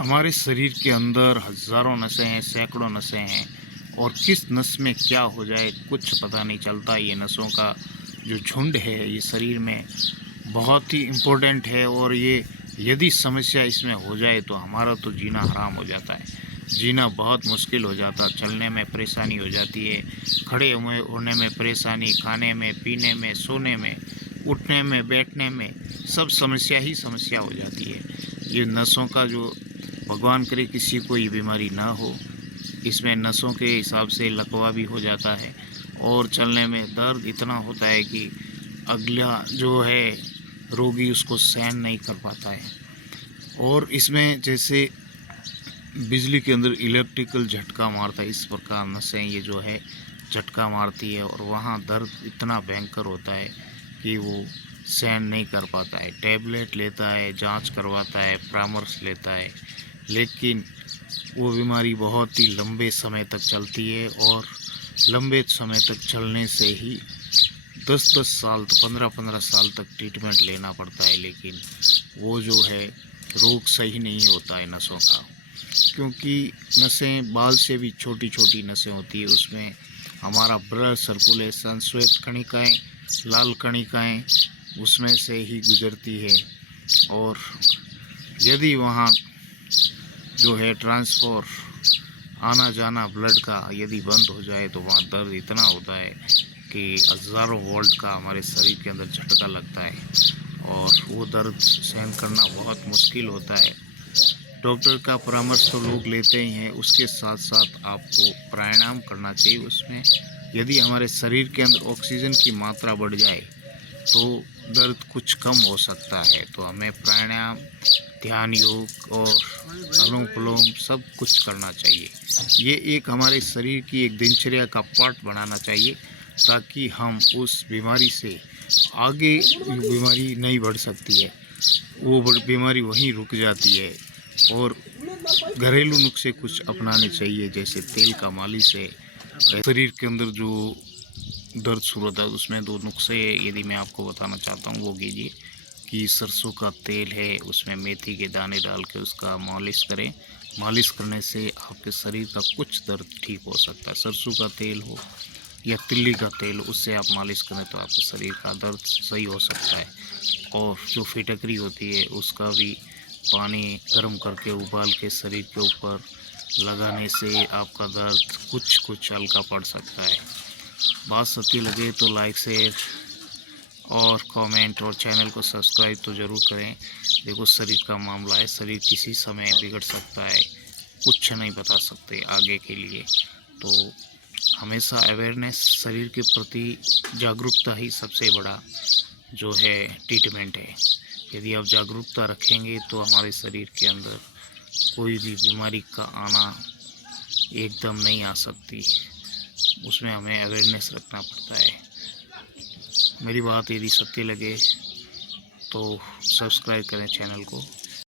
हमारे शरीर के अंदर हज़ारों नसें हैं, सैकड़ों नसें हैं और किस नस में क्या हो जाए कुछ पता नहीं चलता। ये नसों का जो झुंड है ये शरीर में बहुत ही इम्पोर्टेंट है और ये यदि समस्या इसमें हो जाए तो हमारा तो जीना हराम हो जाता है। जीना बहुत मुश्किल हो जाता, चलने में परेशानी हो जाती है, खड़े हुए होने में परेशानी, खाने में, पीने में, सोने में, उठने में, बैठने में, सब समस्या ही समस्या हो जाती है। ये नसों का जो भगवान करे किसी को ये बीमारी ना हो। इसमें नसों के हिसाब से लकवा भी हो जाता है और चलने में दर्द इतना होता है कि अगला जो है रोगी उसको सहन नहीं कर पाता है। और इसमें जैसे बिजली के अंदर इलेक्ट्रिकल झटका मारता है, इस प्रकार नसें ये जो है झटका मारती है और वहाँ दर्द इतना भयंकर होता है कि वो सहन नहीं कर पाता है। टैबलेट लेता है, जांच करवाता है, परामर्श लेता है, लेकिन वो बीमारी बहुत ही लंबे समय तक चलती है और लंबे समय तक चलने से ही 10-10 साल तो 15-15 साल तक ट्रीटमेंट लेना पड़ता है, लेकिन वो जो है रोग सही नहीं होता है नसों का। क्योंकि नसें बाल से भी छोटी छोटी नसें होती है, उसमें हमारा ब्लड सर्कुलेशन, श्वेत कणिकाएँ, लाल कणिकाएँ उसमें से ही गुजरती है और यदि वहाँ जो है ट्रांसफर आना जाना ब्लड का यदि बंद हो जाए तो वहाँ दर्द इतना होता है कि हज़ारों वोल्ट का हमारे शरीर के अंदर झटका लगता है और वो दर्द सहन करना बहुत मुश्किल होता है। डॉक्टर का परामर्श तो लोग लेते ही हैं, उसके साथ साथ आपको प्राणायाम करना चाहिए। उसमें यदि हमारे शरीर के अंदर ऑक्सीजन की मात्रा बढ़ जाए तो दर्द कुछ कम हो सकता है। तो हमें प्राणायाम, ध्यान, योग और अनुलोम विलोम सब कुछ करना चाहिए। ये एक हमारे शरीर की एक दिनचर्या का पार्ट बनाना चाहिए ताकि हम उस बीमारी से आगे बीमारी नहीं बढ़ सकती है, वो बीमारी वहीं रुक जाती है। और घरेलू नुस्खे कुछ अपनाने चाहिए, जैसे तेल का मालिश है। शरीर के अंदर जो दर्द शुरू होता है उसमें 2 नुस्खे यदि मैं आपको बताना चाहता हूँ वो कीजिए कि सरसों का तेल है, उसमें मेथी के दाने डाल के उसका मालिश करें। मालिश करने से आपके शरीर का कुछ दर्द ठीक हो सकता है। सरसों का तेल हो या तिल्ली का तेल, उससे आप मालिश करें तो आपके शरीर का दर्द सही हो सकता है। और जो फिटकरी होती है उसका भी पानी गर्म करके उबाल के शरीर के ऊपर लगाने से आपका दर्द कुछ हल्का पड़ सकता है। बात सच्ची लगे तो लाइक, शेयर और कमेंट और चैनल को सब्सक्राइब तो ज़रूर करें। देखो शरीर का मामला है, शरीर किसी समय बिगड़ सकता है, कुछ नहीं बता सकते आगे के लिए। तो हमेशा अवेयरनेस, शरीर के प्रति जागरूकता ही सबसे बड़ा जो है ट्रीटमेंट है। यदि आप जागरूकता रखेंगे तो हमारे शरीर के अंदर कोई भी बीमारी का आना एकदम नहीं आ सकती। उसमें हमें अवेयरनेस रखना पड़ता है। मेरी बात यदि सत्य लगे तो सब्सक्राइब करें चैनल को।